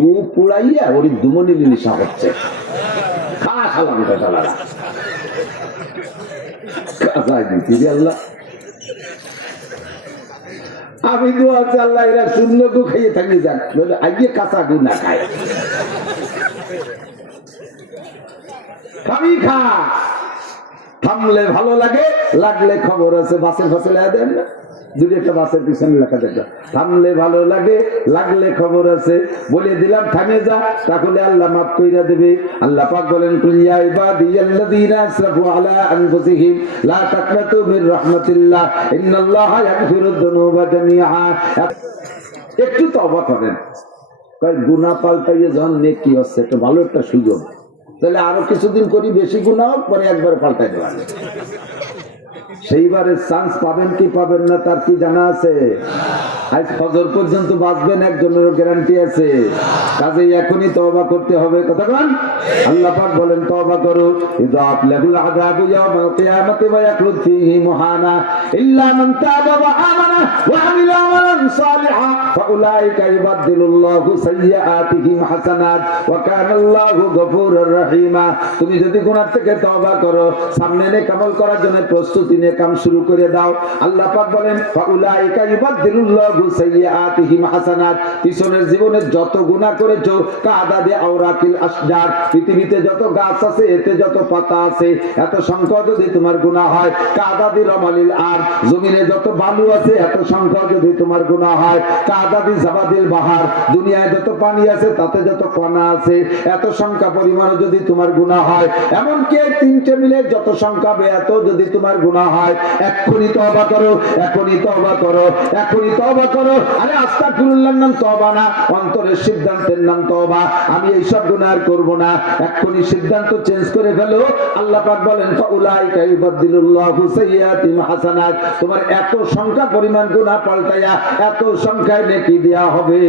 গু পুড়াইয়া ওরি দুমনি লিলিশা হচ্ছে আল্লাহ। আমি তো আছে আল্লাহ এরা শূন্য গু খাইয়ে থাকি যাক, আগে কাঁচা গু না খায়। খাবি খা, থামলে ভালো লাগে, লাগলে খবর আছে। বাসের ফাঁসে লেখা দেন না, দুই একটা বাসের পিছনে লেখা দেখো, থামলে ভালো লাগে, লাগলে খবর আছে। বলে দিলাম থামে যা, তাহলে আল্লাহ মাফ কইরা দেবে। আল্লাহ পাক বলেন কুলিয়া ইবাদিয়াল্লাযীনা আসরাফু আলা আনফুসিহিম লা তাকনাতু মির রাহমাতিল্লাহ ইন্নাল্লাহা ইয়াগফিরুদ যুনুবা জামিআ। একটু তওবা করেন, কয় গুনাহ পাল্টাইয়ে যখন নেকি হচ্ছে, তো ভালো একটা সুযোগ। তাহলে আরো কিছুদিন করি, বেশি গুনাহ হোক, পরে একবার পাল্টাই দেওয়া যাবে। সেইবারে চান্স পাবেন কি পাবেন না তার কি জানা আছে? আজ ফজর পর্যন্ত বাঁচবেন একজনের গ্যারান্টি আছে। কাজেই এখনই তওবা করতে হবে। কথা বলেন, আল্লাহ পাক বলেন তওবা করো। ইযাত লাহুল আযাবু ইয়াওমাল কিয়ামাতি ওয়া ইয়াখলুদ ফীহি মুহানা ইল্লা মান তাবা ওয়া আমানা ওয়া আমিলা আমালান সালিহা ফাউলাইকা ইউবাদদিলুল্লাহু সাইয়্যাতিহিম হাসানাত ওয়া কানাল্লাহু গফুরুর রহিমা। তুমি যদি গুনাহ থেকে তওবা করো, সামনে নেক আমল করার জন্য প্রস্তুতি নিয়ে কাম শুরু করে দাও। আল্লাহ পাক বলেন ফাউলাইকা ইউবাদদিলুল্লাহু সাইয়্যাতিহিম হাসানাত। পিছনের জীবনে যত গুনাহ করেছো, কাদাদে আওরাকিল আশজার, পৃথিবীতে যত গাছ আছে, এতে যত পাতা আছে, এত সংখ্যা যদি তোমার গুনাহ হয়, কাদাদি রমালিল আর, জমিনে যত বালু আছে, এত সংখ্যা যদি তোমার গুনাহ হয়, কাদাদি জাবাদিল বাহার, দুনিয়ায় যত পানি আছে, তাতে যত কণা আছে, এত সংখ্যা পরিমাণ যদি তোমার গুনাহ হয়, এমনকি তিনটে মিলে যত সংখ্যা হবে, এত যদি তোমার গুনাহ হয়, এক্ষুনি তওবা করো, এখনই তওবা করো, এখনই তওবা করো। আরে আস্তাগফিরুল্লাহর নাম তওবা না, অন্তরের সিদ্ধান্তের নাম তওবা। আমি এই সব গুনাহ আর করব না, এক্ষুনি সিদ্ধান্ত চেঞ্জ করে ফেলো। আল্লাহ পাক বলেন ফাউলাইকা ইউবাদদিলুল্লাহু সাইয়্যাতিহিম হাসানাত। তোমার এত সংখ্যা পরিমাণ গুনাহ পাল্টায়া এত সংখ্যায় নেকি দেয়া হবে।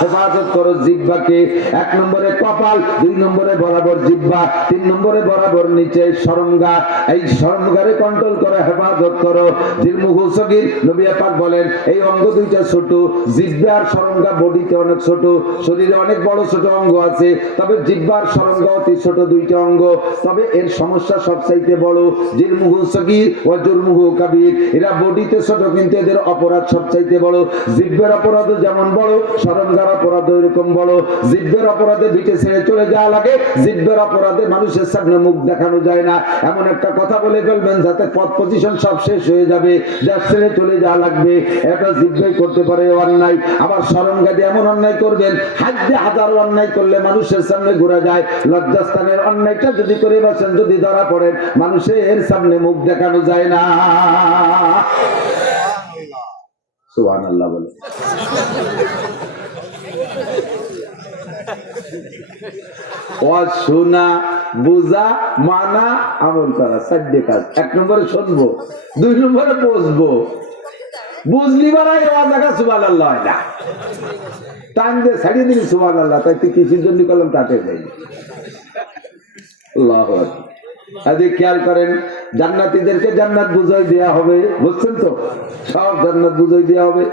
হেফাজত করো জিহ্বাকে। 1 নম্বরে কপাল, 2 নম্বরে বরাবর জিহ্বা, 3 নম্বরে বরাবর নিচে শরমগা। এই শরমগারে কন্ট্রোল করো, হেফাজত করো। জিলমুহু সগীর, নবী পাক বলেন এই অঙ্গ দুইটা ছোট, জিহ্বা আর শরমগা বডিতে অনেক ছোট, শরীরে অনেক বড় ছোট অঙ্গ আছে, তবে জিহ্বা আর শরমগা অতি ছোট দুইটা অঙ্গ, তবে এর সমস্যা সবচাইতে বড়। জিলমুহু সগীর ওয়া জুরমুহু কাবীর, এরা বডিতে ছোট কিন্তু এদের অপরাধ সবচাইতে বড়। জিহ্বার অপরাধ যেমন বড়, শরমগার অপরাধ এরকম বড়। জিহ্বার অপরাধে বিটে ছেড়ে চলে যাওয়া লাগে, জিহ্বার অপরাধে মানুষের সামনে মুখ দেখানো যায় না। এমন একটা কথা বলে ফেলবেন যাতে পদ পজিশন সব শেষ হয়ে যাবে, যা ছেড়ে চলে যাওয়া লাগবে। এটা জিহ্বাই করতে পারে অন্যায়। আবার শরমগা দিয়ে এমন অন্যায় করবেন, হাত দিয়ে হাজারো অন্যায় করলে মানুষের সামনে ঘুরে যায়। লজ্জাস্থানের অন্যায়টা যদি করে বসেন, যদি ধরা পড়েন, মানুষের সামনে মুখ দেখানো যায় না। সুবহানাল্লাহ বলে। শোনা, বুঝা, মানা, আমল করা, 4টে কাজ। 1 নম্বরে শুনবো, 2 নম্বরে বুঝবো। বুঝলি বারাই ওয়াজাকা সুবহানাল্লাহ হয় না, টান দিয়ে ছাড়িয়ে দিলি সুবহানাল্লাহ। তাই তুই কিসের জন্য করলাম তাতে যাই। আল্লাহু আকবার। আজকে খেয়াল করেন, জান্নাতীদেরকে জান্নাত বুঝাই দেওয়া হবে, বুঝছেন তো? সব জান্নাত বুঝাই দেওয়া হবে।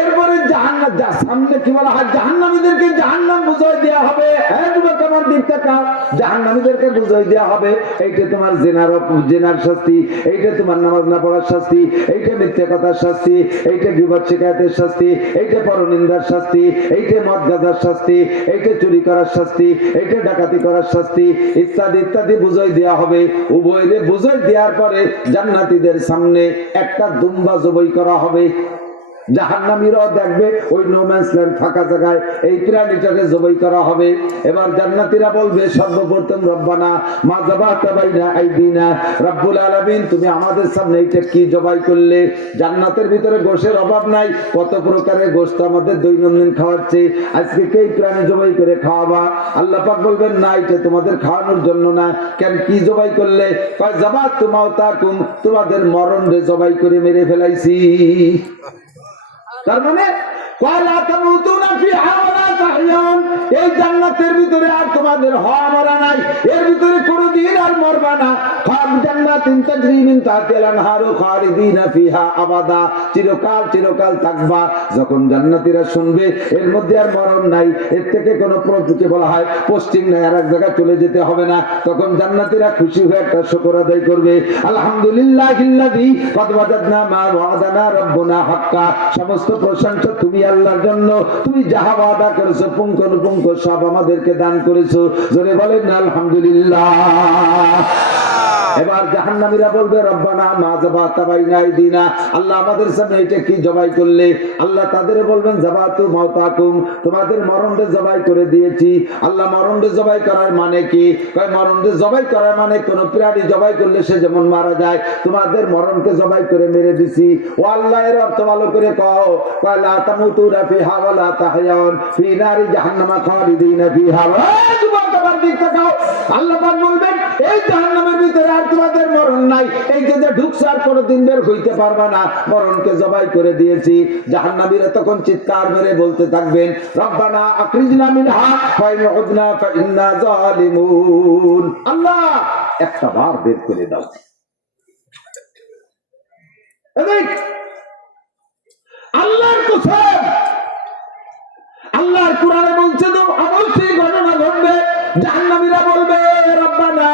এরপরে জাহান্নাম, সামনে কি বলা হয়, জাহান্নামীদেরকে জাহান্নাম বুঝাই দেওয়া হবে। হ্যাঁ, তোমার কেমন দিক থাকা, জাহান্নামীদেরকে বুঝাই দেওয়া হবে। এইটা তোমার জেনার শাস্তি, এইটা তোমার নামাজ না পড়ার শাস্তি, এইটা মিথ্যা কথার শাস্তি, এইটা গীবত শিকায়তের শাস্তি, এইটা পরনিন্দার শাস্তি, এইটা মদ গাঁজার শাস্তি, এইটা চুরি করার শাস্তি, এইটা ডাকাতি করার শাস্তি, ইত্যাদি ইত্যাদি বুঝাই দেওয়া হবে। উভয়রে বুঝাই দেওয়ার পরে জান্নাতীদের সামনে একটা দুম্বা জবাই করা হবে। জাহান্নামীরাও দেখবে ওই নো ম্যানস ল্যান্ড, ফাঁকা জায়গায় এই প্রাণীটাকে জবাই করা হবে। এবার জান্নাতীরা বলবে সর্বপ্রথম রব্বানা মা যাবাতা বাইনা আইদিনা, রব্বুল আলামিন তুমি আমাদের সামনে এটা কি জবাই করলে? জান্নাতের ভিতরে গোশের অভাব নাই, কত প্রকারের গোশত আমাদের দৈনন্দিন খাওয়াচ্ছে, আজকে কে প্রাণী জবাই করে খাওয়াবা? আল্লাহ পাক বলবেন না, এটা তোমাদের খাওয়ানোর জন্য না। কেন, কি জবাই করলে? কয় যাবাতু মাউতাকুম, তোমাদের মরণ রে জবাই করে মেরে ফেলাইছি। তার মানে এই জান্নাতের ভিতরে আর তোমাদের হওয়া মরা নাই, এর ভিতরে কোনদিন আর মরবা না। জান্নাতিন তাজরি মিন তাহতিহাল আনহারু খালিদিনা ফিহা আবাদা, চিরকাল চিরকাল থাকবা। যখন জান্নাতীরা শুনবে এর মধ্যে আর মরণ নাই, এর থেকে কোনো প্রকৃতি বলা হয় পোস্টিং নাই, আর এক জায়গায় চলে যেতে হবে না, তখন জান্নাতীরা খুশি হয়ে একটা শুকর আদায় করবে। আলহামদুলিল্লাহিল্লাযী ক্বাদ ওয়াজাদনা মা ওয়া'আদানা রাব্বুনা হাক্কা, সমস্ত প্রশংসা তুমি আল্লাহর জন্য, তুমি যাহা ওয়াদা করেছো পুঙ্খানুপুঙ্খ সব আমাদেরকে দান করেছো। জোরে বলেন আলহামদুলিল্লাহ। এবার জাহান্নামীরা বলবে রব্বানা মা যাবাতা বাইনা আইদিনা, আল্লাহ আমাদের সামনে এটা কি জবাই করলে? আল্লাহ তাদের বলবেন যাবাতু মাউতাকুম, তোমাদের মরণকে জবাই করে দিয়েছি। আল্লাহ মরণকে জবাই করার মানে কি? কয় মরণকে জবাই করার মানে কোন প্রাণী জবাই করলে সে যেমন মারা যায়, তোমাদের মরণকে জবাই করে মেরে দিছি। ও আল্লাহ এর অর্থ ভালো করে কও। কয় লা তামুতুনা ফিহা ওয়া লা তাহয়াউন ফি নারি জাহান্নামা খালিদিনা ফিহা। আল্লাহ পাক বলবেন এই জাহান্নামের ভিতরে আর তোমাদের মরণ নাই, এই যে ঢুকছে আর কোনোদিন বের হইতে পারবা না, মরণকে জবাই করে দিয়েছি। জাহান্নামীরা তখন চিৎকার মেরে বলতে থাকবেন রব্বানা আখরিজনা মিনহা ফাইন উদনা ফাইন্না যালিমুন, আল্লাহ একটা বার বের করে দাও। আল্লাহর কসম, আল্লাহর কোরআনে বলছে তো অবশ্যই ঘটনা ঘটবে। জাহান্নামীরা বলবে রব্বানা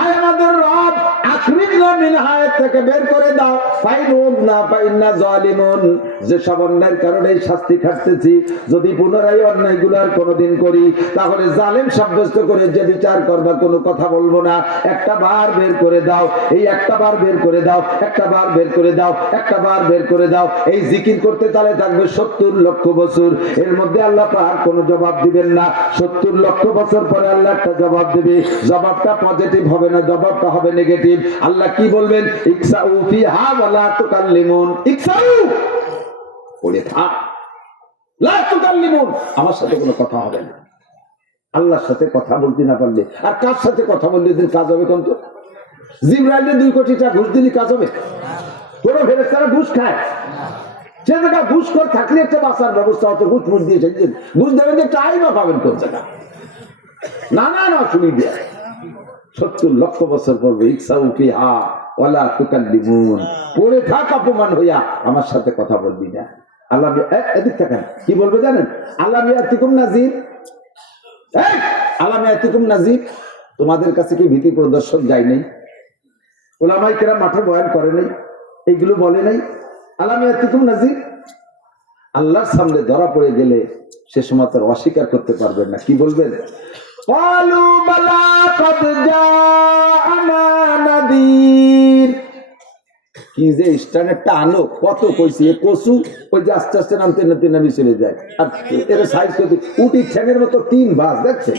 আয় আমাদের রব আখরিজনা মিনহা থেকে বের করে দাও ফাইনুনা ফাইন্না যালিমুন, যে সব অন্যায়ের কারণে শাস্তি খাটতেছি, যদি পুনরায় অন্যায়গুলো আর কোনোদিন করি তাহলে জালেম সাব্যস্ত করে যে বিচার করবা কোনো কথা বলবো না, একটা বার বের করে দাও, এই একটা বার বের করে দাও, একটা বার বের করে দাও, একটা বার বের করে দাও। এই জিকির করতে তাহলে থাকবে 70 লক্ষ বছর, এর মধ্যে আল্লাহ পাক কোনো জবাব দিবেন না। 70 লক্ষ বছর পরে আল্লাহ একটা জবাব দেবে, জবাবটা পজিটিভ হবে না, জবাবটা হবে নেগেটিভ। আল্লাহ কি বলবেন? ইকসাউ ফিহা ওয়া লা তুকাল্লিমুন, ইকসাউ পড়ে থাক, লা তুকাল্লিমুন, আমার সাথে কোনো কথা হবে না। আল্লাহর সাথে কথা বলতে না পারলে আর কার সাথে কথা বললে দিন কাজ হবে? কোন তো জিবরাইলে 2 কোটি টাকা ঘুষ দিলে কাজ হবে? কোন ফেরেশতারা ঘুষ খায়? সে জায়গা ঘুষ করে থাকলে একটা বাঁচার ব্যবস্থা হতো, ঘুষ মুষ দিয়ে ঘুষ দেবেন যে টাই বা পাবেন কোন জায়গা? না না না, শুনি দিয়ে 70 লক্ষ বছর পড়বে ইকসাউ ফিহা ওয়া লা তুকাল্লিমুন, পড়ে থাক অপমান হইয়া, আমার সাথে কথা বলবি না। আল্লাহ এদিক থাকেন কি বলবে জানেন? আল্লাহ ইয়াতিকুম নাযির, আল্লাহ ইয়াতিকুম নাযির, তোমাদের কাছে কি ভীতি প্রদর্শক যায় নাই? উলামায়ে কেরাম মাঠে বয়ান করে নাই, এইগুলো বলে নাই? আল্লাহ ইয়াতিকুম নাযির, আল্লাহর সামনে ধরা পড়ে গেলে সে সময় তার অস্বীকার করতে পারবেন না। কি বলবেন? ক্বালু বালা ক্বাদ জাআনা নাযীর, কি যে স্ট্যান্ডার্ডটা আনো, কত কইছি এ কসু, ওই যে আস্তে আস্তে নামতে নামতে নামি চলে যায়, আর এর সাইজ করতে উটি ঠ্যাঙের মতো 3 বাস দেখছেন।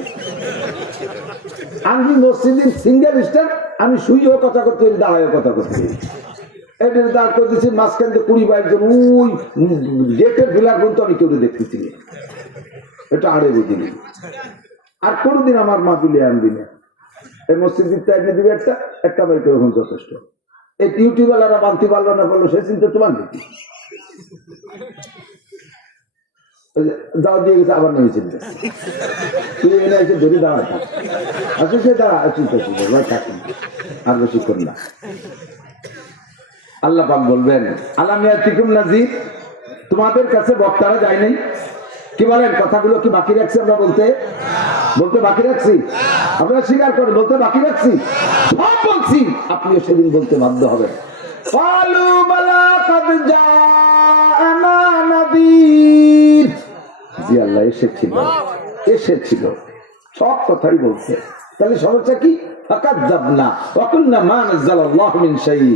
আমি মসজিদের সিঙ্গেল স্ট্যান্ড, আমি শুয়েও কথা করতে, দাঁড়ায়ও কথা করতে, এটার দাঁড় করে দিচ্ছি মাঝখান থেকে 20-22 জন, ওই গেটের ভিলার পর্যন্ত আমি কেউ দেখতেছি, এটা আড়ে বুঝিনি। আর কোনোদিন আমার মা বিলে আনবি না, এই মসজিদের চাইলে দিবে একটা একটা বাইকে ওরকম যথেষ্ট। এই ইউটিউবালারা বানতে পারলো না বললো, সে চিন্তা তোমার দেখি যাও দিয়ে গেছে, আবার নয় চিন্তা তুই এনে এসে ধরে দাঁড়া থাক, আচ্ছা সে দাঁড়া চিন্তা থাকুন আর বেশি কর না। আল্লাহ পাক বলবেন আলাম ইয়াতিকুম নাযীর, তোমাদের কাছে বক্তারা যায় নাই? কি বলেন? কথাগুলো কি বাকি রাখছি আমরা? বলতে বাকি রাখছি? আপনারা স্বীকার করেন বলতে বাকি রাখছি? সব বলছি, আপনিও সেদিন বলতে বাধ্য হবেন। ক্বালু বালা ক্বাদ জাআনা নাযীর, জি আল্লাহ এসেছিল, সব কথাই বলছে। তাহলে সমস্যা কি? ফাকাযযাবনা ওয়া কুননা মা নাযালাল্লাহু মিন শাই,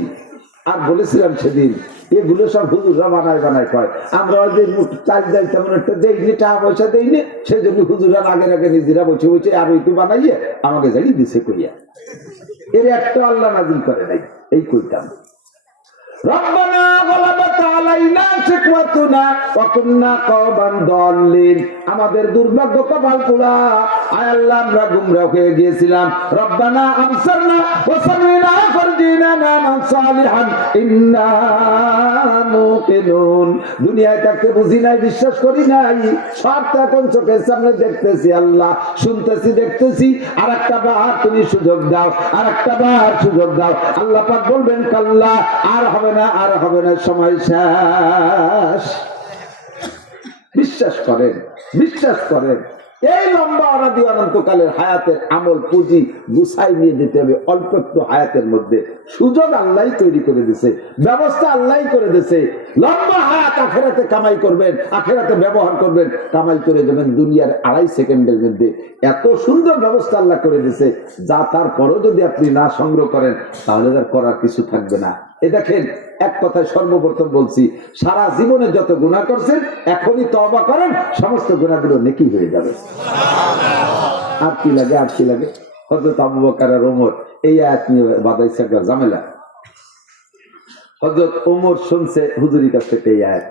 আর বলেছিলাম সেদিন এগুলো সব হুজুররা বানায় কয়, আমরা ওই যে চাল যাই তেমন একটা দেইনি, টাকা পয়সা দেইনি, সেই জন্য হুজুররা আগে নিজেরা বসে বসে আর একটু বানাইয়ে আমাকে জানি দিছে কইয়া, এর একটা আল্লাহ নাযিল করে নাই। এই কইতাম রব্বানা গালাবাত আলাইনা শিকওয়াতুনা ওয়া কুননা কওমান দাল্লিন। আমাদের দুর্ভাগ্য কপাল পোড়া, আয় আল্লাহ আমরা গুমরাহ হয়ে গিয়েছিলাম। রব্বানা আবসারনা ওয়া সামি'না ফারজিনা নামান সালিহান ইন্না মুকিনুন। দুনিয়ায় থাকতে বুঝি নাই, বিশ্বাস করি নাই, সব তো এখন চোখের সামনে দেখতেছি আল্লাহ, শুনতেছি, দেখতেছি। আর একটা বার তুমি সুযোগ দাও, আর একটা বার সুযোগ দাও। আল্লাহ পাক বলবেন কাল্লা, আর হবে না, আর হবে না, সময় শেষ। বিশ্বাস করেন, বিশ্বাস করেন। এই লম্বা অনাদি অনন্তকালের হায়াতের আমল পুঁজি গুছাই নিয়ে যেতে হবে। অল্প একটু হায়াতের মধ্যে সুযোগ আল্লাহ তৈরি করে দিছে, ব্যবস্থা আল্লাহ করে দিছে। লম্বা হায়াত আখেরাতে কামাই করবেন, আখেরাতে ব্যবহার করবেন, কামাই করে যাবেন দুনিয়ার 2.5 সেকেন্ডের মধ্যে। এত সুন্দর ব্যবস্থা আল্লাহ করে দিছে, যা তারপরও যদি আপনি না সংগ্রহ করেন তাহলে তার করার কিছু থাকবে না। এ দেখেন, এক কথায় সর্বপ্রথম বলছি, সারা জীবনে যত গুনাহ করছেন এখনই তওবা করেন, সমস্ত গুনাহগুলো নেকি হয়ে যাবে। আর কি লাগে, আর কি লাগে? হযরত আবু বকর আর ওমর এই আয়াত নিয়ে বাদাইছে একটা ঝামেলা। হযরত ওমর শুনছে হুজুরের কাছ থেকে এই আয়াত,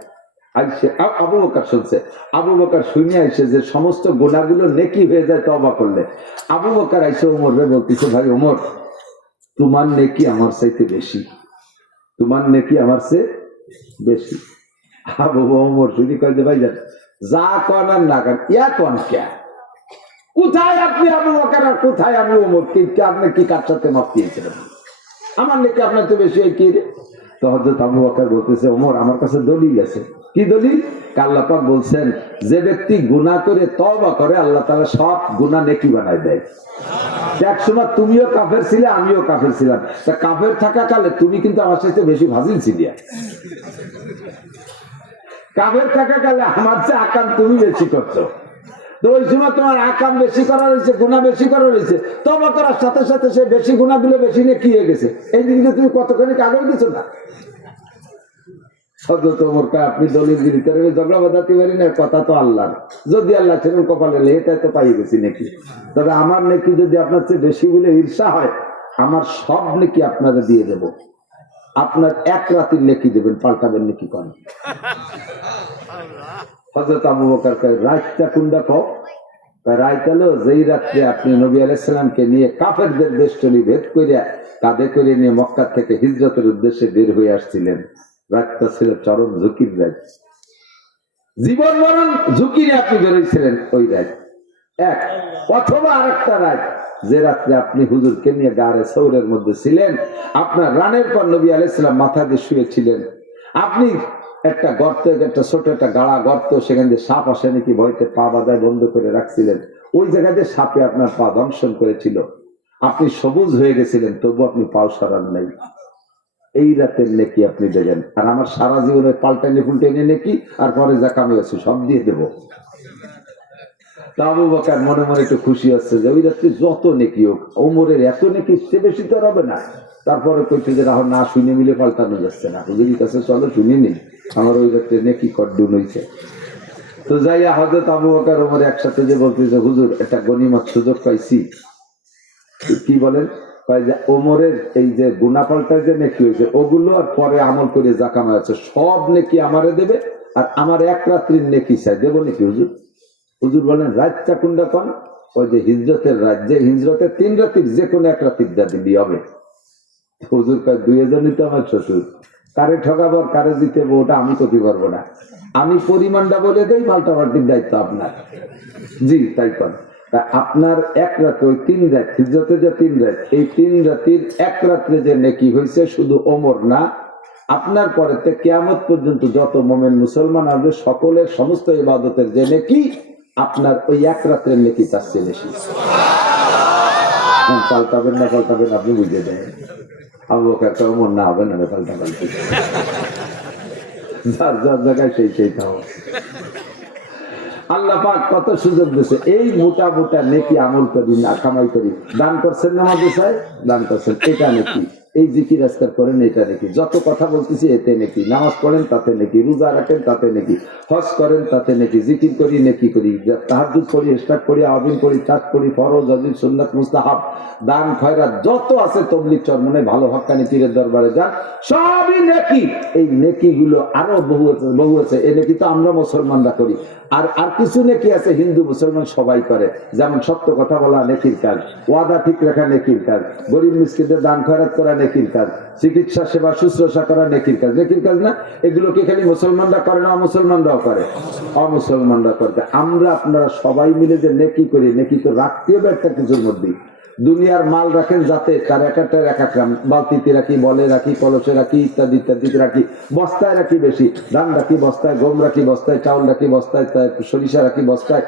আইসে আবু বকর শুনছে। আবু বকর শুনে আইসে যে সমস্ত গুনাহগুলো নেকি হয়ে যায় তওবা করলে। আবু বকর আইসে ওমরকে বলতেছে, ভাই ওমর, তোমার নেকি আমার চাইতে বেশি, তোমার নেকি আমার চেয়ে বেশি। আবু ওমর শুনি কয় যে ভাই যা কন আর না কন, ইয়া কন কে, কোথায় আপনি আবু বকর আর কোথায় আমি ওমর? আপনি কি কার সাথে মাপ দিয়েছিলেন? আমার নেকি আপনার তো বেশি হয় কি রে? তো হযরত আবু বকর বলতেছে, ওমর আমার কাছে দলিল আছে। কি দলিল? আল্লাহ পাক বলছেন, যে ব্যক্তি গুনাহ করে তওবা করে আল্লাহ তাআলা সব গুনাহ নেকি বানায় দেয়। এক সময় তুমিও কাফের ছিলে, আমিও কাফের ছিলাম। তা কাফের থাকা কালে তুমি কিন্তু আমার সাথে বেশি ভাজিল ছিলে। কাফের থাকা কালে আমার চেয়ে আকাম তুমি বেশি করছো। তো ওই সময় তোমার আকাম বেশি করা হয়েছে, গুনাহ বেশি করা হয়েছে, তওবা করার সাথে সাথে সেই বেশি গুনাহগুলো বেশি নেকি হয়ে গেছে। এই দিনকে তুমি কতখানি আগে দিছো না? আপনি দলিল দিতে ঝগড়া বাঁধাতে পারি না, কথা তো আল্লাহ। যদি আল্লাহ ছিলেন কপালে লেখা তো পাই গেছি নাকি। তবে আমার নেকি যদি আপনার চেয়ে বেশি বলে ঈর্ষা হয়, আমার সব নেকি আপনারা দিয়ে দেব। আপনার এক রাতের নেকি দেবেন, পাল্টাবেন নেকি করেন। হযরত আবু বকর কয়, রাতটা কোনটা কও? রাত হলো যেই রাত্রে আপনি নবী আলাইহিস সালামকে নিয়ে কাফেরদের দেশটলি ভেদ করিয়া কাঁধে করে নিয়ে মক্কা থেকে হিজরতের উদ্দেশ্যে বের হয়ে আসছিলেন। রাতটা ছিল চরম ঝুঁকির রাত, জীবন মরণ ঝুঁকিরে আপনি বেরোইছিলেন ওই রাত। এক অথবা আরেকটা রাত, যে রাত্রে আপনি হুজুরকে নিয়ে গাড়ে সৌরের মধ্যে ছিলেন, আপনার রানের পর নবী আলাইহিস সালাম মাথা দিয়ে শুয়েছিলেন। আপনি একটা গর্ত, একটা ছোট একটা গাড়া গর্ত, সেখান দিয়ে সাপ আসে নাকি ভয়তে পা বাঁধায় বন্ধ করে রাখছিলেন। ওই জায়গাতে সাপে আপনার পা দংশন করেছিল, আপনি সবুজ হয়ে গেছিলেন, তবু আপনি পাও সরান নাই। এই রাতের নেকি আপনি দেবেন, আর আমার সারা জীবনের পাল্টাইনে ফুলটাইনে নেকি আর পরে যা কামে আছে সব দিয়ে দেবো। আবু বকর মনে মনে একটু খুশি হচ্ছে যে ওই রাত্রে যত নেকি হোক, ওমরের এত নেকি সে বেশি তো হবে না। তারপরে কইতে যে রাহ না শুনে মিলে পাল্টানো যাচ্ছে না, হুজুরের কাছে চলো শুনে নেই, আমার ওই রাত্রে নেকি কড্ডুন হয়েছে। তো যাইয়া হযরত আবু বকর ওমর একসাথে যে বলতেছে, হুজুর একটা গনিমত সুযোগ পাইছি। কি বলেন? ওমরের এই যে গুনাহ পাল্টায় যে নেকি হয়েছে ওগুলো আর পরে আমল করে যা কামাই আছে সব নেকি আমারে দেবে, আর আমার এক রাত্রির নেকি চাই, দেবো নাকি হুজুর? হুজুর বলেন, রাতটা কোনটা পান? ওই যে হিজরতের রাত, যে হিজরতের 3 রাতির যে কোনো এক রাতির যা দিবি হবে। হুজুর কয়, 2 জনই তো আমার শ্বশুর, কারে ঠকাবো কারে দিতে ওটা আমি করতে পারবো না, আমি পরিমাণটা বলে দেই, পাল্টাপাল্টির দায়িত্ব আপনার। জি তাই কর। আপনার এক রাত, ওই 3 রাত হিজরতে যে 3 রাত, এই 3 রাতির এক রাত্রে যে নেকি হয়েছে শুধু ওমর না, আপনার পরে কিয়ামত পর্যন্ত যত মুমিন মুসলমান আসবে সকলের সমস্ত ইবাদতের যে নেকি, আপনার ওই এক রাত্রের নেকি তার চেয়ে বেশি। পাল্টাবেন না পাল্টাবেন আপনি বুঝে দেন। আবু বকর কয়, ওমর না হবে না পাল্টাপাল্টি, যার যার জায়গায় সেই তাও। আল্লাহ পাক কত সুযোগ দিয়েছে, এই মোটা মোটা নেকি আমল করি না কামাই করি। দান করছেন না মাদ্রাসায়, দান করছেন, এটা নেকি। এই জিকির আজকার করেন এটা নাকি, যত কথা বলতেছি এতে নাকি, নামাজ পড়েন তাতে নাকি, রোজা রাখেন তাতে নাকি, হজ করেন তাতে নাকি, জিকির করি নাকি করি, তাহাজ্জুদ পড়ি, ইশরাক পড়ি, আযিম পড়ি, তাক পড়ি, ফরজ, ওয়াজিব, সুন্নাত, মুস্তাহাব, দান, খয়রাত যত আছে তবলিগ চরমনে ভালো হক্কানি পীরের দরবারে যান, সবই নেকি। এই নেকি গুলো আরো বহু আছে। এই নেকি তো আমরা মুসলমানরা করি, আর কিছু নেকি আছে হিন্দু মুসলমান সবাই করে, যেমন সত্য কথা বলা নেকির কাজ, ওয়াদা ঠিক রাখা নেকির কাজ, গরিব মিসকিনদের দান খয়রাত করা নেকির কাজ, চিকিৎসা সেবা শুশ্রূষা করা নেকির কাজ। নেকির কাজ না? এগুলো কি খালি মুসলমানরা করে না অমুসলমানরাও করে? অমুসলমানরা করতে। আমরা আপনারা সবাই মিলে যে নেকি করি, নেকি তো রাখতে হবে একটা কিছুর মধ্যে। দুনিয়ার মাল রাখেন যাতে তার এক একটা এক এক গ্রাম, বালতিতে রাখি, বলে রাখি, কলসে রাখি, ইত্যাদি ইত্যাদিতে রাখি, বস্তায় রাখি, বেশি ধান রাখি বস্তায়, গম রাখি বস্তায়, চাউল রাখি বস্তায়, সরিষা রাখি বস্তায়,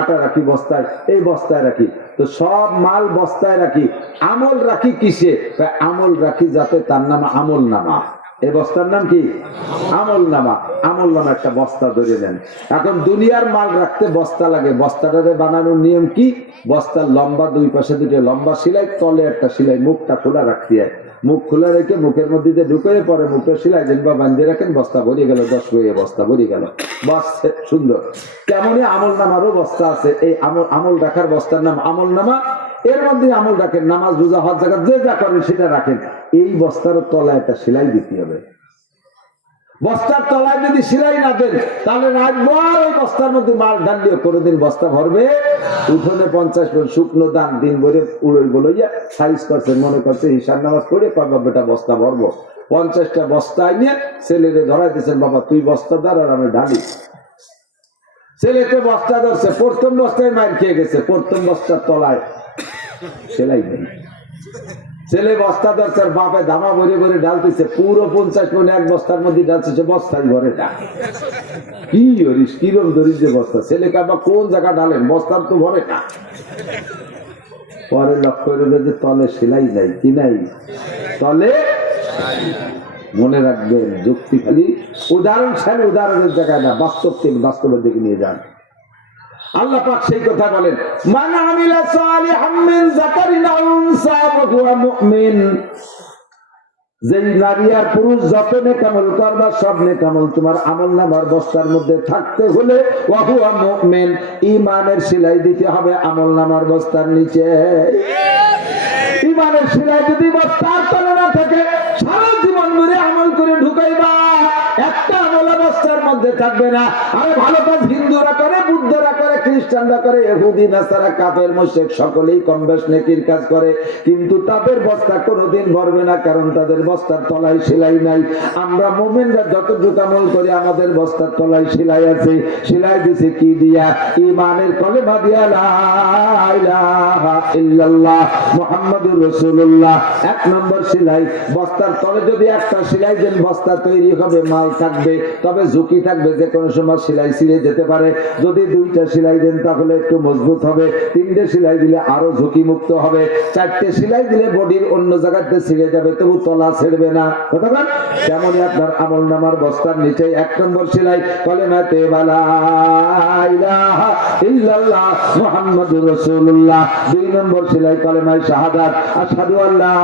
আটা রাখি বস্তায়, এই বস্তায় রাখি। তো সব মাল বস্তায় রাখি। আমল রাখি কিসে? আমল রাখি যাতে তার নাম আমল নামা। এই বস্তার নাম কি? আমল নামা। আমল নামা একটা বস্তা ধরে নেন। এখন দুনিয়ার মাল রাখতে বস্তা লাগে। বস্তাটারে বানানোর নিয়ম কি? বস্তার লম্বা, দুই পাশে দুটো লম্বা সেলাই, তলে একটা সেলাই, মুখটা খোলা রাখতে হয়। মুখ খোলা রেখে মুখের মধ্যে দিয়ে ঢুকে পরে মুখের সেলাই দেন বা বাঁধিয়ে রাখেন, বস্তা ভরিয়ে গেল, 10 বইয়ে বস্তা ভরিয়ে গেল, বাস সুন্দর। তেমনই আমল নামারও বস্তা আছে। এই আমল রাখার বস্তার নাম আমল নামা। এর মধ্যে আমল রাখেন, নামাজ, রোজা, হজ, যাকাত যে যা করেন সেটা রাখেন। এই বস্তার তলায় একটা সেলাই দিতে হবে। বস্তার তলায় যদি সেলাই না দেন তাহলে রাতভর ওই বস্তার মধ্যে মাল ডালিও কোনোদিন বস্তা ভরবে। উঠোনে 50 মণ শুকনো দান দিন ভরে উড়ই বলইয়া সাইজ করছেন, মনে করছে ঈশান নামাজ পড়ে বেটা বস্তা ভরবো। 50টা বস্তায় নিয়ে ছেলেরে ধরাই দিয়েছেন, বাবা তুই বস্তা ধর আর আমি ঢালি। ছেলেকে বস্তা ধরছে, প্রথম বস্তায় মার খেয়ে গেছে, প্রথম বস্তার তলায় সেলাই নেই। ছেলে বস্তা ধরছে, বাপে ধামা ভরে ভরে ঢালতেছে, পুরো 50 মণ এক বস্তার মধ্যে ঢালছে, বস্তায় ভরে না। কি হরিস, কিরম ধরিস যে বস্তা। ছেলেকে আবার কোন জায়গা ঢালেন, বস্তার তো ভরে না। পরে লক্ষ্য করে যে তলে সেলাই নাই, কি নাই? তলে মনে রাখবেন, যুক্তি খালি উদাহরণ ছাড়ে, উদাহরণের জায়গায় না, বাস্তবের দিকে নিয়ে যান। আল্লাহ পাক সেই কথা বলেন, মান আমিলা সালিহাম মিন যাকারিন আও উনসা ওয়া হুয়া মুমিন। যে নারী আর পুরুষ যত নেক আমল করবা, সব নেক আমল তোমার আমলনামার বস্তার মধ্যে থাকতে হলে ওয়া হুয়া মুমিন, ঈমানের সেলাই দিতে হবে আমলনামার বস্তার নিচে। ঈমানের সেলাই যদি বস্তার তলে না থাকে, সারা জীবন ধরে আমল করে ঢুকাইবা, একটা আমল বস্তার মধ্যে থাকবে না। আরে ভালো কাজ হিন্দুরা করে, বুদ্ধরা করে, খ্রিস্টানরা করে, ইহুদি, নাসারা, কাফের, মুশরিক সকলেই কম বেশ নেকির কাজ করে, কিন্তু তাদের বস্তা কোনোদিন ভরবে না, কারণ তাদের বস্তার তলায় সেলাই নাই। আমরা মুমিনরা যতটুকু আমল করি আমাদের বস্তার তলায় সেলাই আছে। সেলাই দিছে কি দিয়া? ঈমানের কলেমা দিয়া, লা ইলাহা ইল্লাল্লাহ মুহাম্মাদুর রাসূলুল্লাহ। 1 নম্বর সেলাই। বস্তার তলে যদি একটা সেলাই দেন, বস্তা তৈরি হবে, মাল থাকবে, তবে ঝুঁকি থাকবে, যে কোনো সময় সেলাই ছিঁড়ে যেতে পারে। যদি 2টা সেলাই দেন তাহলে একটু মজবুত হবে, 3টে সেলাই দিলে আরো ঝুঁকি মুক্ত হবে, 4টে সেলাই দিলে বডির অন্য জায়গাতে ছিঁড়ে যাবে, তবু তলা ছেড়বে না। কথা বল? তেমনই আপনার আমলনামার বস্তার নিচে 1 নম্বর সেলাই, কলেমাতে লা ইলাহা ইল্লাল্লাহ মুহাম্মাদুর রাসূলুল্লাহ। 2 নম্বর সেলাই, কলেমায়ে শাহাদাত, আশহাদু আল্লা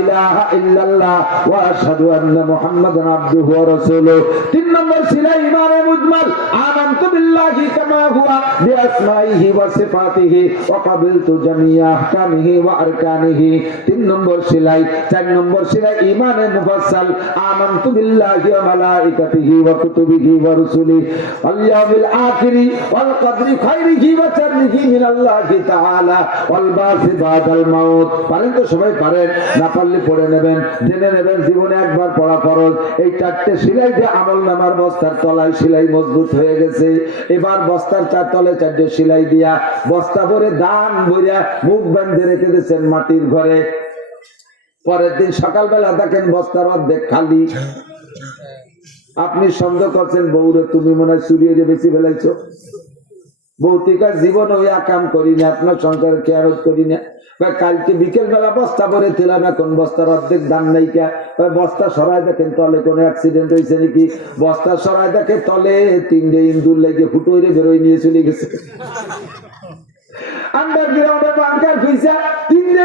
ইলাহা ইল্লাল্লাহ ওয়া আশহাদু আন্না মুহাম্মাদান আবদুহু ওয়া রাসূলুহু। 3 নম্বর সেলাই, ঈমানে মুজমাল, আমানতু বিল্লাহি কামা হুয়া বিআসমাইহি ওয়া সিফাতিহি ওয়া ক্বাবিলতু জামিআ আহকামিহি ওয়া আরকানিহি। 3 নম্বর সেলাই। 4 নম্বর সেলাই, ঈমানে মুফাসসাল, আমানতু বিল্লাহি ওয়া মালাইকাতিহি ওয়া কুতুবিহি ওয়া রুসুলিহি ওয়াল ইয়াউমিল আখিরি ওয়াল কদরি খাইরিহি ওয়া শাররিহি মিনাল্লাহি তাআলা ওয়াল বাসি বাদাল মাউত। পারেন তো? সবাই পারেন? না পারলে পড়ে নেবেন, জেনে নেবেন, জীবনে একবার পড়া ফরজ। এই 4টে সেলাই দিয়ে আমলনামার বস্তার তলায় সেলাই মজবুত হয়ে গেছে। এবার বস্তার 4 তলে 4টে সেলাই দিয়া বস্তা ভরে দান ভরিয়া মুখ বাঁধে রেখে দিয়েছেন মাটির ঘরে। পরের দিন সকালবেলা দেখেন বস্তার অর্ধেক খালি। আপনি সন্দেহ করছেন, বউরে তুমি মনে হয় চুরিয়ে বেশি ফেলাইছো। ভৌতিকার জীবন ওই কাম করি না, আপনার সংসার কেয়ারত করি না। কালকে বিকেল বেলা বস্তা ভরে দিলাম, এখন বস্তার অর্ধেক দাম নাই কে। বস্তা সরাই দেখেন তলে কোনো অ্যাক্সিডেন্ট হয়েছে নাকি। বস্তা সরাই দেখে তলে 3টে ইন্দুর লেগে ফুটোরে বেরোয় নিয়ে চলে গেছে। আন্ডারগ্রাউন্ডে বাংকার খুঁজা তিনটে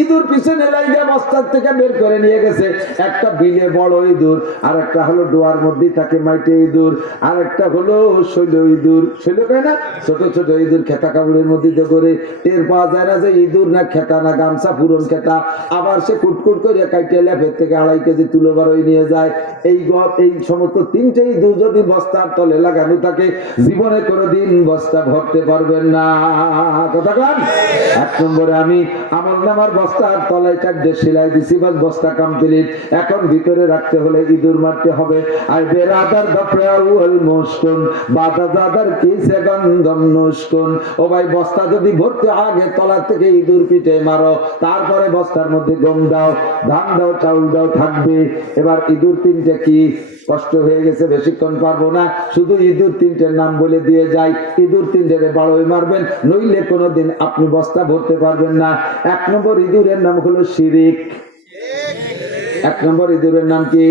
ইঁদুর পিছনে লাইগা বস্তার থেকে বের করে নিয়ে গেছে। একটা বিলে বড় ইঁদুর, আর একটা হলো ডোয়ার মধ্যে থাকে মাইটে ইঁদুর, আর একটা হলো শৈল ইঁদুর। শৈল কয় না, ছোট ছোট ইঁদুর খেতা কাপড়ের মধ্যে করে টের পাওয়া যায় না যে ইঁদুর না খেতা না গামছা পুরন খেতা। আবার সে কুটকুট করে কাইটে লেফের থেকে 2.5 কেজি তুলো বারোই নিয়ে যায়। এই সমস্ত তিনটে ইঁদুর যদি বস্তার তলে লাগানো থাকে, জীবনে কোনোদিন বস্তা ভরতে পারবেন না। কথা কান 1 নম্বরে আমি আমলনামার বস্তার তলায় 4টে সেলাই দিছি, বাস বস্তা কমপ্লিট। এখন ভিতরে রাখতে হলে ইঁদুর মারতে হবে। আর বেরাদার দফরাউল মুশকুন বাদাদাদার কিসে গন্ধম নুশকুন। ও ভাই, বস্তা যদি ভরতে আগে তলা থেকে ইঁদুর পিঠে মারো, তারপরে বস্তার মধ্যে গম দাও, ধান দাও, চাউল দাও, থাকবে। এবার ইঁদুর তিনটে কি কষ্ট হয়ে গেছে, বেশিক্ষণ পারবো না, শুধু ইঁদুর তিনটের নাম বলে দিয়ে যাই। ইঁদুর তিনটে বাড়োই মারবেন, নইলে কোনোদিন আপনি বস্তা ভরতে পারবেন না। 1 নম্বর ইঁদুরের নাম হলো শিরিক। 1 নম্বর ইঁদুরের নাম কি?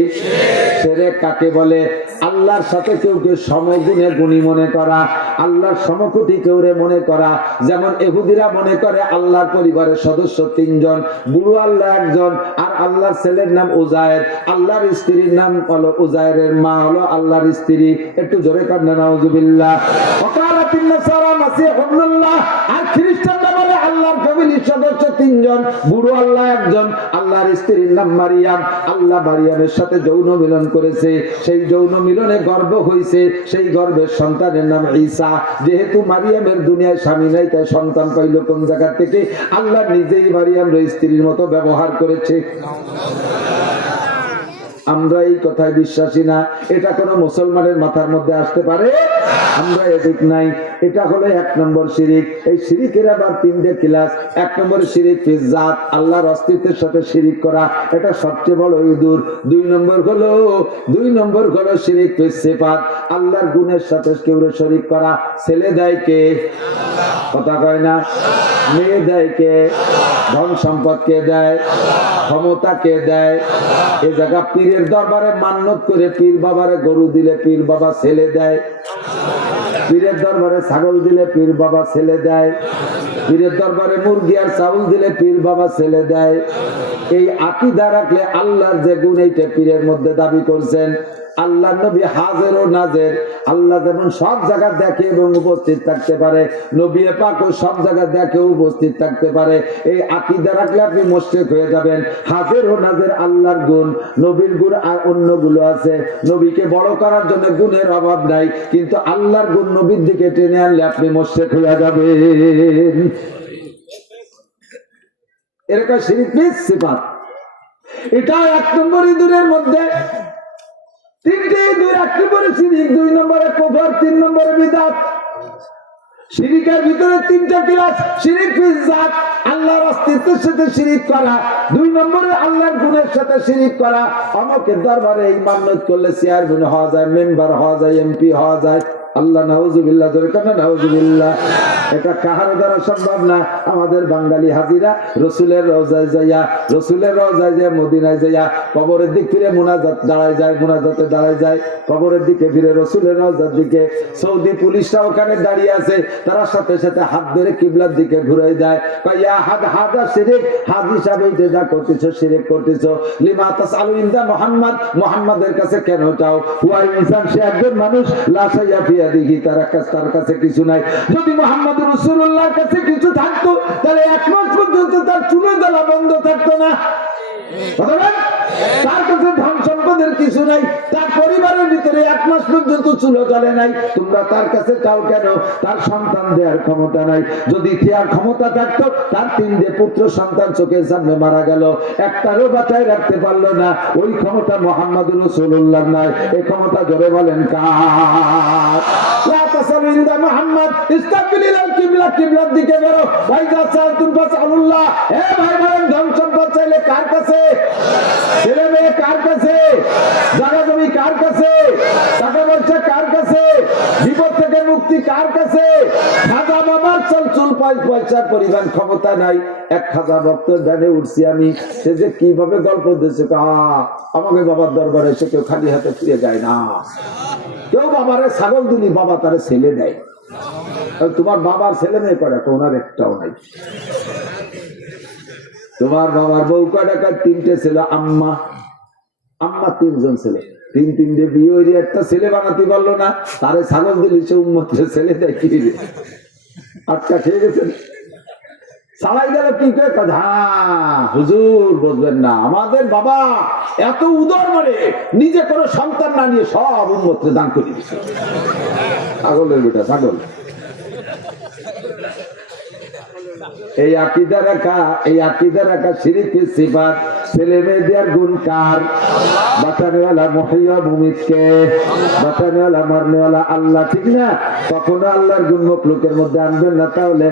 শিরক। কাকে বলে? আল্লাহর সাথে কেউকে সমগুণে গুণী মনে করা, আল্লাহর সমকুটি কেউরে মনে করা। যেমন ইহুদিরা মনে করে আল্লাহর পরিবারের সদস্য 3 জন, বুড়ো আল্লাহ 1 জন, আর আল্লাহর ছেলের নাম উজায়ের, আল্লাহর স্ত্রীর নাম হলো উজায়েরের মা হলো আল্লাহর স্ত্রী। একটু জোরে কান না, নাউযুবিল্লাহ। ওয়াকালাতিন নাসারা মাসীহুল্লাহ। আর খ্রিস্টানরা বলে আল্লাহর ফ্যামিলির সদস্য 3 জন, বুড়ো আল্লাহ 1 জন, আল্লাহর স্ত্রীর নাম মারিয়াম। আল্লাহ মারিয়ামের সাথে যৌন মিলন করেছে, সেই যৌন মিলনে গর্ভ হয়েছে, সেই গর্ভের সন্তানের নাম ঈসা। যেহেতু মারিয়ামের দুনিয়ায় স্বামী নাই, তাই সন্তান পাইল কোন জায়গা থেকে? আল্লাহ নিজেই মারিয়ামের স্ত্রীর মতো ব্যবহার করেছে। আমরা এই কথায় বিশ্বাসী না। এটা কোন মুসলমানের মাথার মধ্যে আসতে পারে? আমরা এদিক নাই। এটা হলো 1 নম্বর শিরিক। এই শিরিকের আবার 3টে ক্লাস। 1 নম্বর শিরিক ফিজাত, আল্লাহর অস্তিত্বের সাথে শিরিক করা, এটা সবচেয়ে বড় ইঁদুর। 2 নম্বর হলো শিরিক ফিসিফাত, আল্লাহর গুণের সাথে কেউরে শরীক করা। ছেলে দেয় কে? কথা কয় না। মেয়ে দেয় কে? ধন সম্পদ কে দেয়? ক্ষমতা কে দেয়? এ জায়গা পীরের দরবারে মান্নত করে পীর বাবারে গরু দিলে পীর বাবা ছেলে দেয়, পীরের দরবারে ছাগল দিলে পীর বাবা ছেলে দেয়, পীরের দরবারে মুরগি আর চাউল দিলে পীর বাবা ছেলে দেয়। এই আকীদা রাখলে আল্লাহর যে গুণ, এইটা পীরের মধ্যে দাবি করছেন। আল্লাহ নবী হাজির ও নাজের, আল্লাহ যেমন সব জায়গা দেখে এবং উপস্থিত থাকতে পারে, নবী পাকও সব জায়গা দেখে উপস্থিত থাকতে পারে। এই আকীদা রাখলে আপনি মুশরিক হয়ে যাবেন। হাজির ও নাজের আল্লাহর গুণ, নবীর গুণ আর অন্যগুলো আছে। নবীকে বড় করার জন্য গুণের অভাব নাই, কিন্তু আল্লাহর গুণ নবীর দিকে টেনে আনলে আপনি মুশরিক হয়ে যাবেন। এরকম শিরিক সিফাত, এটা 1 নম্বর ইঁদুরের মধ্যে। 3টে ইঁদুর। 1 নম্বরে শিরিক, 2 নম্বরে কুফর, 3 নম্বরে বিদআত। শিরিকের ভিতরে 3টা ক্লাস। শিরিক ফিজাত, আল্লাহর অস্তিত্বের সাথে শিরিক করা। 2 নম্বরে আল্লাহর গুণের সাথে শিরিক করা। অমুকের দরবারে এই মান্নত করলে চেয়ারম্যান হওয়া যায়, মেম্বার হওয়া যায়, এমপি হওয়া যায়। আল্লাহ নাউযুবিল্লাহ, জোরে কেন নাউযুবিল্লাহ। এটা কাহারও দ্বারা সম্ভব না। আমাদের বাঙালি হাজিরা রসুলের রওজায় যাইয়া, মদিনায় যাইয়া কবরের দিক ফিরে মুনাজাত দাঁড়ায় যায়, মুনাজাতে দাঁড়ায় যায়, কবরের দিকে ফিরে রসুলের রওজার দিকে। সৌদি পুলিশরা ওখানে দাঁড়িয়ে আছে, তারা সাথে সাথে হাত ধরে কিবলার দিকে ঘুরে দেয়। ইয়া হাদা শিরিক, হাজি সাহেব এইটা যা করতেছো শিরিক করতেছো। লিমা তাসআলু ইনদা মুহাম্মদ, মুহাম্মাদের কাছে কেন চাও? ওয়া ইনসান, সে একজন মানুষ, লা শাইয়া ফি ইয়াদিহি, তার কাছে কিছু নাই। যদি মুহাম্মদ রাসূলুল্লাহর কাছে কিছু থাকতো, তাহলে 1 মাস পর্যন্ত তার চুলো জ্বলা বন্ধ থাকতো না। তার কাছে ধন সম্পদের কিছু নাই, তার পরিবারের ভিতরে 1 মাস পর্যন্ত চুলো জ্বলে নাই। তোমরা তার কাছে চাও কেন? তার সন্তান দেওয়ার ক্ষমতা নাই। যদি দেওয়ার ক্ষমতা থাকতো, তার 3টে পুত্র সন্তান চোখের সামনে মারা গেল, একটারও বাঁচায় রাখতে পারলো না। ওই ক্ষমতা মুহাম্মদুর রাসূলুল্লাহর নাই। এই ক্ষমতা জোরে বলেন কার? লা তাসালু ইনদা মুহাম্মদ, ইস্তাকবিলিল কিবলা, কিবলার দিকে বেরো। ওয়াইজা সাআলতুম ফাসআলুল্লাহ। হে ভাই বলেন, ধন সম্পদ চাইলে কার কাছে? ছেলে মেয়ে কার কাছে? জায়গা জমি কার কাছে? টাকা পয়সা কার কাছে? বিপদ থেকে মুক্তি কার কাছে? খাজা বাবার চুল পয়সার পরিমাণ ক্ষমতা নাই। 1 খাজা ভক্তের ভ্যানে উঠছি আমি, সে যে কিভাবে গল্প দিচ্ছে, আমাকে বাবার দরবারে এসে কেউ খালি হাতে ফিরে যায় না। কেউ বাবারে ছাগল দিলি, বাবা তারে ছেলে দেয়। তোমার বাবার ছেলে মেয়ে কয়টা? ওনার একটাও নাই। তোমার বাবার বউ কয়টা? তিনটে ছিল। আম্মা তিনজন ছেলে, তিনটে বিয়ে হইলে একটা ছেলে বানাতে পারলো না, তারে ছাগল দিলি সে উন্মতের ছেলে দেখিয়ে আটকা খেয়ে গেছেন। চালাই গেল কি করে? হুজুর বুঝবেন না, আমাদের বাবা এত উদার মানে নিজে কোনো সন্তান না নিয়ে সব উন্মতকে দান করে দিচ্ছে। ছাগলের বেটা ছাগল। এই আকিদা রাখা শিরকের সিফাত। ছেলে মেয়েদের গুণ কার? বাঁচানেওয়ালা মুহিয়া মুমিতকে, বাঁচানেওয়ালা মারনেওয়ালা আল্লাহ, ঠিক না? কখনো আল্লাহর গুণ লোকের মধ্যে আনবেন না, তাহলে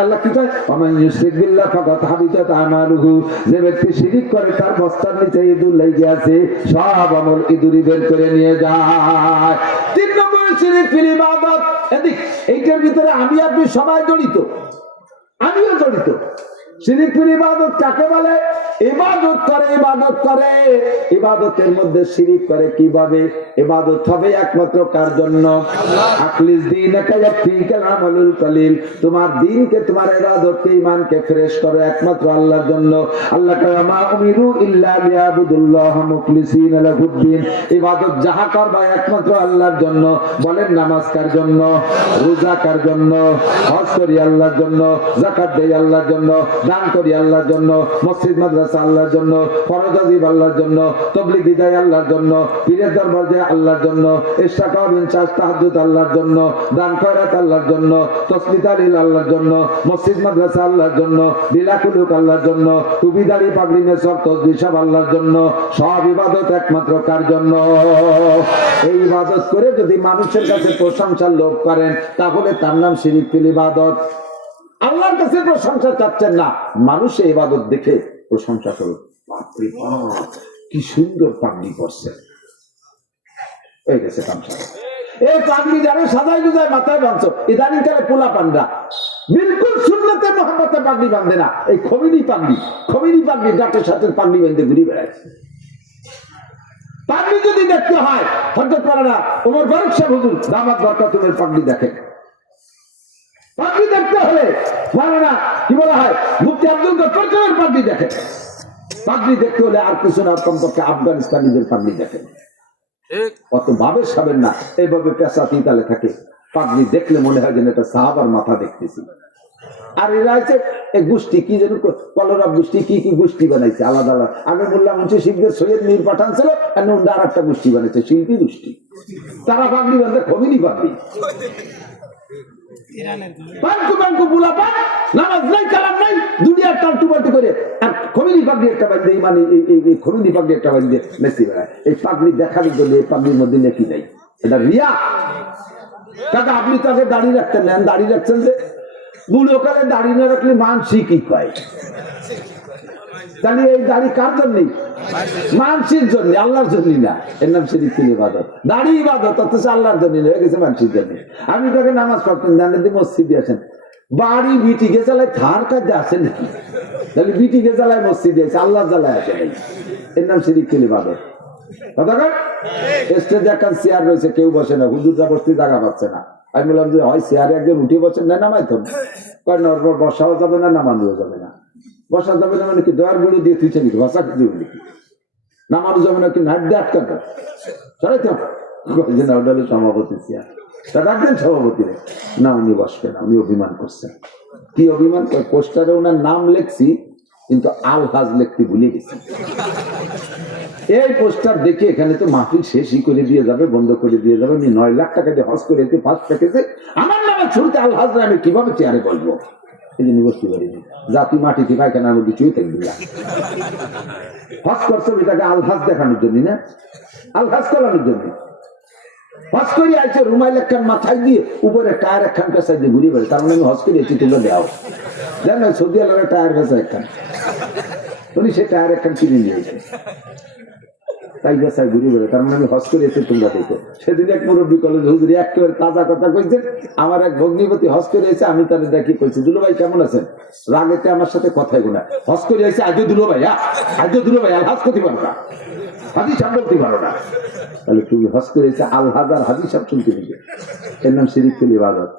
আল্লাহ কি কয়? ওমান ইউশরিক বিল্লাহ ফাকাদ হাবিতাত আমালুহু। যে ব্যক্তি শিরক করে তার বস্তার নিচে ইঁদুর লেগে আছে, সব আমল ইঁদুরি বের করে নিয়ে যায়। 3 নম্বরে শিরক ফিল ইবাদত। এদিক এইটার ভিতরে আমি আপনি সবাই জড়িত, আমিও জড়িত। শিরক ফিল ইবাদত কাকে বলে? ইবাদত করে ইবাদতের মধ্যে শিরক করে কিভাবে? ইবাদত হবে একমাত্র কার জন্য? আখলিস দীনাকা ইয়াকফিকাল আমালুল কলিল। তোমার দ্বীনকে, তোমার ইবাদতকে, ঈমানকে ফ্রেশ করো একমাত্র আল্লাহর জন্য। আল্লাহ কয় মা উমিরু ইল্লা লিয়াবুদুল্লাহ মুখলিসিনা লাহুদ্দিন। ইবাদত যাহা করবা একমাত্র আল্লাহর জন্য। বলেন নামাজ কার জন্য? রোজা কার জন্য? হজ করি আল্লাহর জন্য, যাকাত দেই আল্লাহর জন্য, দান করি আল্লাহর জন্য, মসজিদ মাদ্রাসা আল্লাহর জন্য, ফরজ ওয়াজিব আল্লাহর জন্য, তাবলীগ দেই আল্লাহর জন্য, পীরের দরবার যায় আল্লাহর জন্য, ইশরাক বিন তাহাজ্জুদ আল্লাহর জন্য, দান খয়রাত আল্লাহর জন্য, তাসবিহ তাহলিল আল্লাহর জন্য, মসজিদ মাদ্রাসা আল্লাহর জন্য, লীলা কুলুক আল্লাহর জন্য, টুপি দাড়ি পাগড়ি নেছর তাসবিহ সব আল্লাহর জন্য। সব ইবাদত একমাত্র কার জন্য? এই ইবাদত করে যদি মানুষের কাছে প্রশংসার লোভ করেন, তাহলে তার নাম শিরক ফিল ইবাদত। আল্লাহর কাছে প্রশংসা চাচ্ছেন না, মানুষের ইবাদত দেখে প্রশংসা করুন। কি সুন্দর পাগড়ি পরছে, হয়ে গেছে কামসা। এই পাগড়ি যারা সাজাই গুজায় মাথায় বাঁধছো, ইদানিং কালে পোলা পান্ডা বিলকুল সুন্নতে মোহাম্মতে পাগড়ি বাঁধে না। এই খমিনি পাগড়ি ডাক্তার সাথে পাগড়ি বেঁধে ঘুরে বেড়ায়। পাগড়ি যদি দেখতে হয়, হযরত মাওলানা ওমর ফারুক সাহেব হুজুর দামাত বরকাতুল্লাহ পাগড়ি দেখেন। পাগড়ি দেখতে হলে মাওলানা কি বলা হয়, মুফতি আব্দুল গফফার সাহেবের পাগড়ি দেখেন। পাগড়ি দেখতে হলে আর কিছু না, কমপক্ষে আফগানিস্তানিদের পাগড়ি দেখেন। অত ভাবে সাবেন না, এইভাবে পেশা তিতালে থাকে। পাগড়ি দেখলে মনে হয় যেন এটা সাহাবার মাথা দেখতেছি। আর এরা আছে এই গোষ্ঠী কি যেন কলরা গোষ্ঠী, কি গোষ্ঠী বানাইছে আলাদা আলাদা। আমি বললাম শিখদের সৈয়দ মীর পাঠান ছিল, আর একটা গোষ্ঠী বানাইছে শিল্পী গোষ্ঠী। তারা পাগড়ি বাঁধে খমিনি পাগড়ি। নামাজ নাই, কালাম নাই, দুনিয়ার টালটু বাল্টু করে আর খমিনি পাগড়ি একটা বাঁধে, মানে এই খমিনি পাগড়ি একটা বাঁধে মেসি বেড়ায়। এই পাগড়ি দেখার জন্য এই পাগড়ির মধ্যে নেকি নাই, এটা রিয়া। কাকা আপনি তাকে দাঁড়িয়ে রাখতেন না, দাঁড়িয়ে রাখছেন যে বুড়ো কালে দাঁড়িয়ে না রাখলে মানসি কি কয়? তাহলে এই দাড়ি কার জন্য? মানসির জন্য, আল্লাহর জন্য না। এর নাম শিরক ফিল ইবাদত। দাড়ি ইবাদত, অথচ আল্লাহর জন্য হয়ে গেছে মানসির জন্য। আমি তাকে নামাজ পড়তেন, জানেন যে মসজিদে আসেন, বাড়ি বিটিকে জ্বালায় থার কাজে আসেন নাকি? তাহলে বিটিকে জ্বালায় মসজিদে আছে, আল্লাহ জ্বালায় আসে নাই। এর নাম শিরক ফিল ইবাদত। কথা কয় স্টেজে একটা চেয়ার রয়েছে, কেউ বসে না, হুজুররা বসতে জায়গা পাচ্ছে না। আমি বললাম যে হয় চেয়ারে একজন উঠে বসেন না, নামাইতাম। বসাও যাবে না, নামানো যাবে না। বসা যাবে না মানে কি দয়ার গুলো দিয়ে তুইছে নাকি? বসা কিছু নাকি? নামানো যাবে না কি? নাট দিয়ে আটকাতে সরাইতাম। সভাপতি চেয়ার রাখবেন, সভাপতি না, উনি বসবেন না, উনি অভিমান করছেন। কি অভিমান? পোস্টারে ওনার নাম লেখছি, কিন্তু আলহাজ লিখতে ভুলে গেছি। এই পোস্টার দেখে এখানে তো মাহফিল শেষই করে দিয়ে যাবে, বন্ধ করে দিয়ে যাবে। আমি 9 লাখ টাকা দিয়ে হজ করে ফার্স্ট প্যাকেজে আমার নামে শুরুতে আলহাজ না, আমি কিভাবে চেয়ারে বলবো? এই জন্য বসতে পারিনি। জাতি মাটিতে পায়খানার মধ্যে চুই থাকবি না। হজ করছো এটাকে আলহাজ দেখানোর জন্য না, আলহাজ করানোর জন্য। হজ করে আইছে রুমাইল একখান মাথায় দিয়ে, উপরে টায়ার একখান পেঁচাই দিয়ে ঘুরিয়ে বেড়ে। তার মানে আমি হজ করে এসেছি, তুলে দেওয়া জান না, সৌদি আরবের টায়ার পেঁচা একখান, উনি সে টায়ার একখান কিনে নিয়েছে, তাই বেচায় ঘুরে বেড়ে। তার মানে আমি হজ করে এসে তোমরা দেখো। সেদিন এক মুরব্বী কলেজ হুজুরি একেবারে তাজা কথা কইছেন। আমার এক ভগ্নিপতি হজ করে এসে, আমি তাদের দেখি কইছি, দুলো ভাই কেমন আছেন? রাগেতে আমার সাথে কথাই বলে, হজ করে এসে আজও দুলো ভাই, আজও দুলো ভাই, আলহাজ করতে পারো না, হাদিস সাহেব বলতে পারো না। তাহলে তুমি হজ করে এসে আলহাজ আর হাদিস সাহেব শুনতে দিবে, এর নাম শিরক ফিল ইবাদত।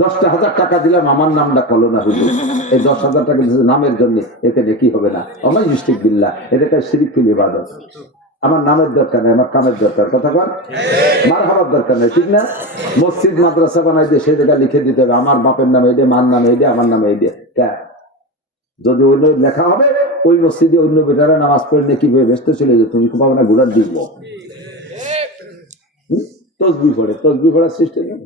10,000 টাকা দিলাম, আমার নামটা কলো না হুজুর, এই 10,000 টাকা নামের জন্য, এতে নেকি হবে না। আমায় ইশরিক বিল্লাহ, এটা শিরকুল ইবাদত। আমার নামের দরকার নেই, আমার কামের দরকার। কথা কন, মার হওয়ার দরকার নেই, ঠিক না? মসজিদ মাদ্রাসা বানাই দিয়ে সেই জায়গায় লিখে দিতে হবে আমার বাপের নামে এই দিয়ে, মার নামে এই দিয়ে, আমার নামে এই দিয়ে। যদি অন্য লেখা হবে, ওই মসজিদে অন্য বেটারা নামাজ পড়ে নাকি ব্যস্ত চলে যেত, তুমি পাবো না, ঘোড়ার দিব। তসবি পড়ে, তসবি পড়ার সিস্টেম নেই।